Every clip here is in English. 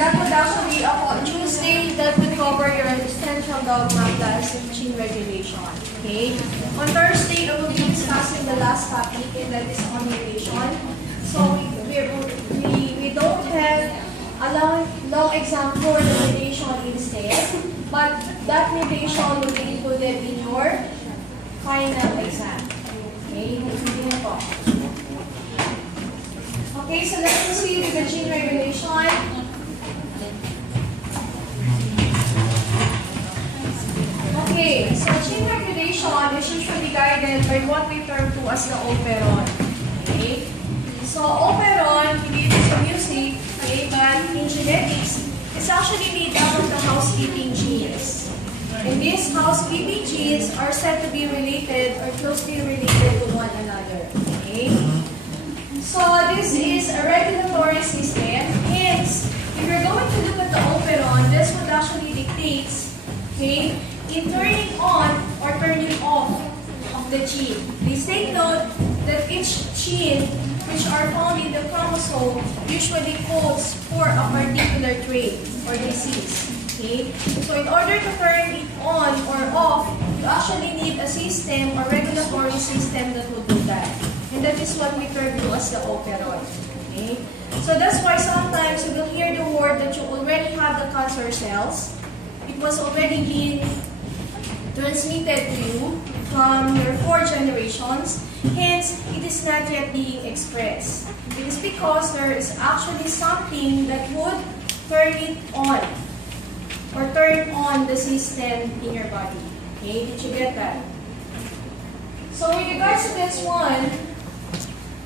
that would actually Tuesday that would cover your essential dogma plus gene regulation. Okay. On Thursday, I will be discussing the last topic, and that is on relation. So we don't have a long exam for the relation instead, but that relation will be included in your final exam. Okay. Okay, so let's proceed with the gene regulation. Okay, so gene regulation is usually guided by what we term to as the operon. Okay, so operon, it is a music, okay, but in genetics, it's actually made up of the housekeeping genes. And these housekeeping genes are said to be related or closely related to one another. Okay. So this is a regulatory system. Hence, if you're going to look at the operon, this would actually dictate, okay, in turning on or turning off of the gene. Please take note that each gene which are found in the chromosome usually codes for a particular trait or disease. Okay? So in order to turn it on or off, you actually need a system or regulatory system that will do that. And that is what we refer to as the operon. Okay? So that's why sometimes you will hear the word that you already have the cancer cells. It was already been transmitted to you from your 4 generations. Hence, it is not yet being expressed. It is because there is actually something that would turn it on or turn on the system in your body. Okay? Did you get that? So with regards to this one,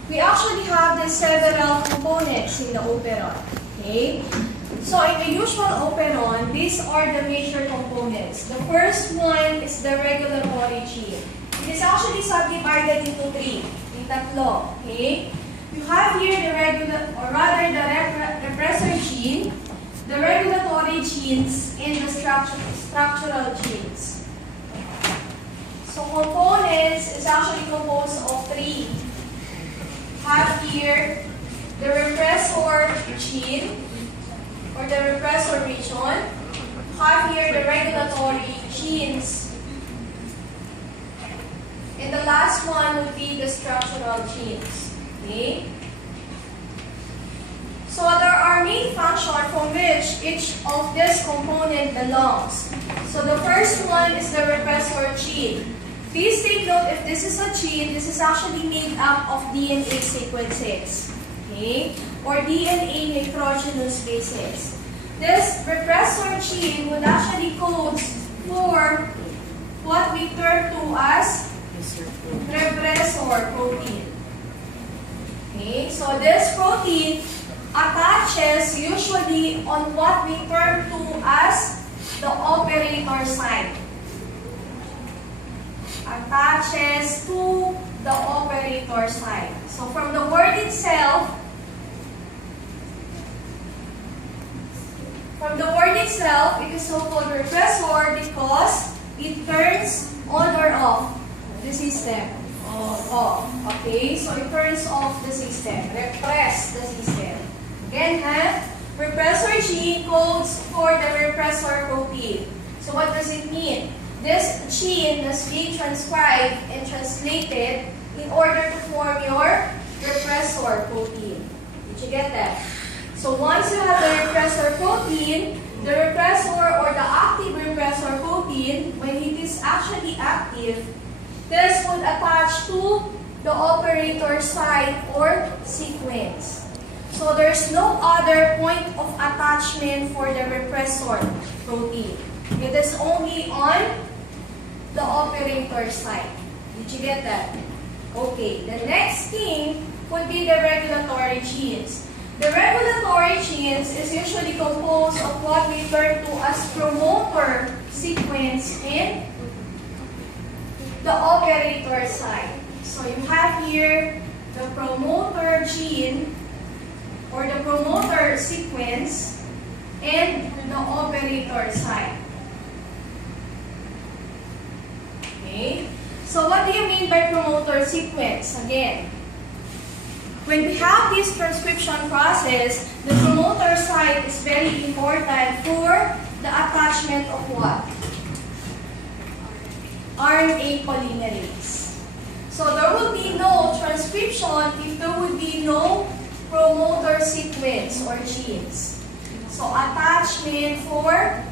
we actually have the several components in the operon. Okay? So in the usual operon, these are the major components. The first one is the regulatory gene. It is actually subdivided into 3. In tatlo. Okay? You have here the repressor gene, the regulatory genes, and the structural genes. So components is actually composed of 3. Have here the repressor gene or the repressor region. Have here the regulatory genes. And the last one would be the structural genes. Okay? So there are main functions from which each of this component belongs. So the first one is the repressor gene. Please take note, if this is a gene, this is actually made up of DNA sequences, okay, or DNA nitrogenous bases. This repressor gene would actually code for what we term to as repressor protein. Okay, so this protein attaches usually on what we term to as the operator site. Attaches to the operator site. So from the word itself, it is so-called repressor because it turns on or off the system. Off. Okay, so it turns off the system. Repress the system. Again, repressor gene codes for the repressor protein. So what does it mean? This gene must be transcribed and translated in order to form your repressor protein. Did you get that? So once you have the repressor protein, the repressor or the active repressor protein, when it is actually active, this would attach to the operator site or sequence. So there's no other point of attachment for the repressor protein. It is only on the operator site. Did you get that? Okay, the next thing would be the regulatory genes. The regulatory genes is usually composed of what we refer to as promoter sequence in the operator site. So you have here the promoter gene or the promoter sequence and the operator site. Okay? So what do you mean by promoter sequence? Again, when we have this transcription process, the promoter site is very important for the attachment of what? RNA polymerase. So there will be no transcription if there would be no promoter sequence or genes. So attachment for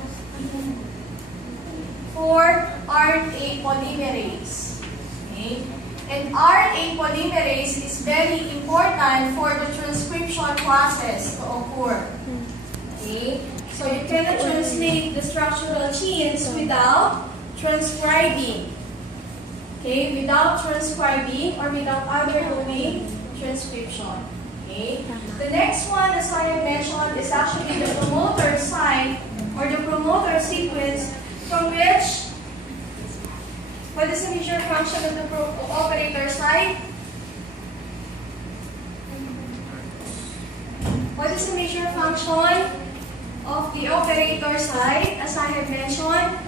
RNA polymerase. Okay? And RNA polymerase is very important for the transcription process to occur. Okay? So you cannot translate the structural genes without transcribing. Okay? Without transcribing or without undergoing transcription. Okay? The next one, as I have mentioned, is actually the promoter site or the promoter sequence from which, what is the major function of the operator site? What is the major function of the operator site, as I have mentioned?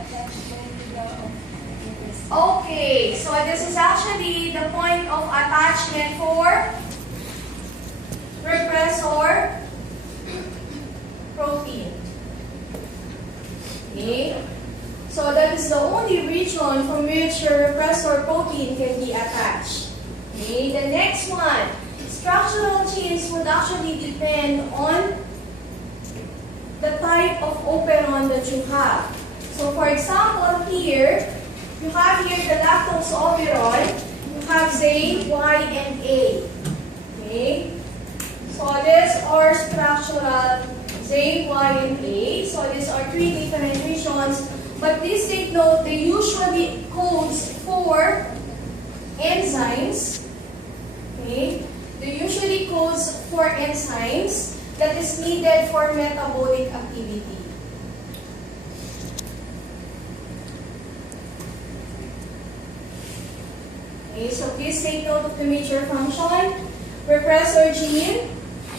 Okay, so this is actually the point of attachment for repressor protein. Okay? So that is the only region from which your repressor protein can be attached. Okay? The next one, structural genes would actually depend on the type of operon that you have. So for example, here, you have here the lactose operon, you have Z, Y, and A. Okay? So these are structural Z, Y, and A. So these are three different regions. But please take note, they usually codes for enzymes. Okay? They usually codes for enzymes that is needed for metabolic activity. Okay, so please take note of the major function. Repressor gene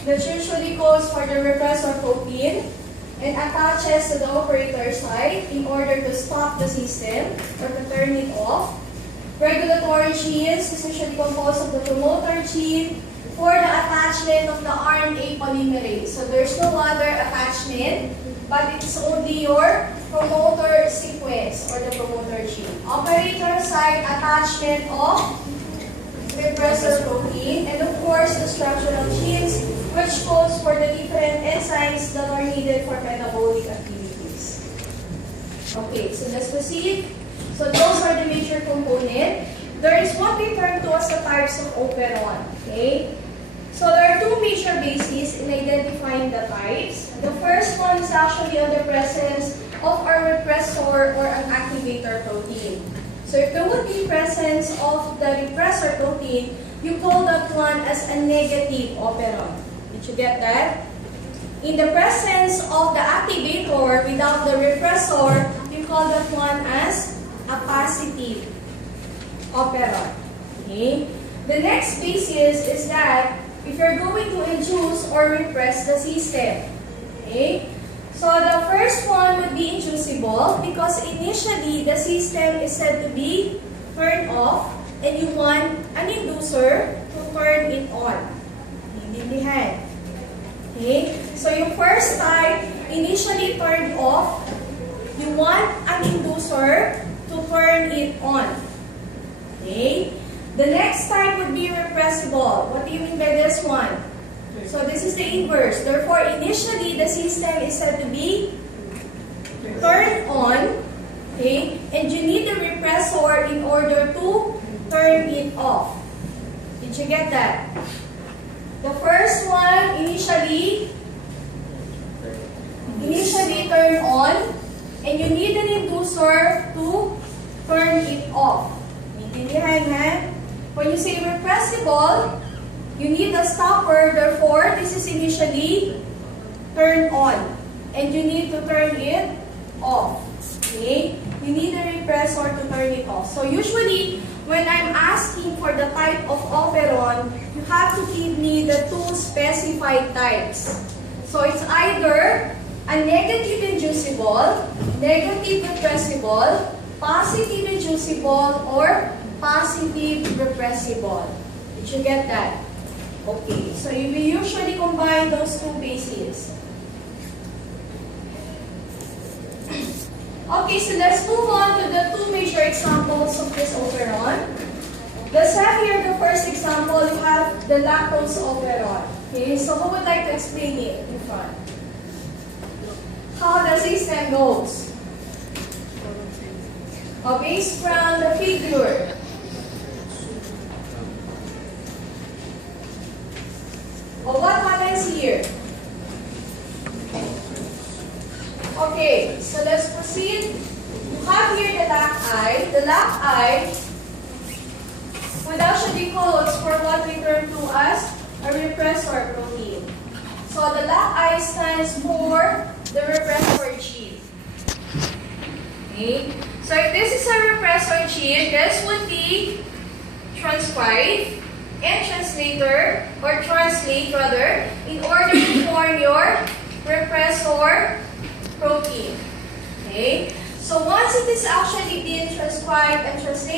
that usually codes for the repressor protein and attaches to the operator site in order to stop the system or to turn it off. Regulatory genes is usually composed of the promoter gene for the attachment of the RNA polymerase. So there's no other attachment, but it's only your promoter sequence or the promoter gene. Operator site attachment of repressor protein, and of course the structural genes which codes for the different enzymes that are needed for metabolic activities. Okay, so let's proceed. So those are the major components. There is what we refer to as the types of operon. Okay? So there are two major bases in identifying the types. The first one is actually on the presence of a repressor or an activator protein. So if there would be presence of the repressor protein, you call that one as a negative operon. Did you get that? In the presence of the activator without the repressor, you call that one as a positive operon. Okay? The next basis is that if you're going to induce or repress the system. Okay? So the first one would be inducible because initially the system is said to be turned off and you want an inducer to turn it on. Intindihan. Okay? So yung first type, initially turned off, you want an inducer to turn it on. Okay? The next type would be repressible. What do you mean by this one? So this is the inverse. Therefore, initially, the system is said to be turned on. Okay? And you need the repressor in order to turn it off. Did you get that? The first one, initially turn on. And you need an inducer to turn it off. Maintindihan, ha? When you say repressible, you need a stopper, therefore, this is initially turned on. And you need to turn it off. Okay? You need a repressor to turn it off. So usually, when I'm asking for the type of operon, you have to give me the two specified types. So it's either a negative inducible, negative repressible, positive inducible, or positive repressible. Did you get that? Okay, so we usually combine those two bases. Okay, so let's move on to the two major examples of this operon. Let's have here the first example. You have the lactose operon. Okay, so who would like to explain it in front? How the system goes? Based from the figure. What happens here? Okay, so let's proceed. You have here the lac I. The lac I would actually codes for what we refer to as a repressor protein. So the lac I stands for the repressor gene. Okay, so if this is a repressor gene, this would be transcribed and translator, or translate rather, in order to form your repressor protein. Okay? So once it is actually being transcribed and translated,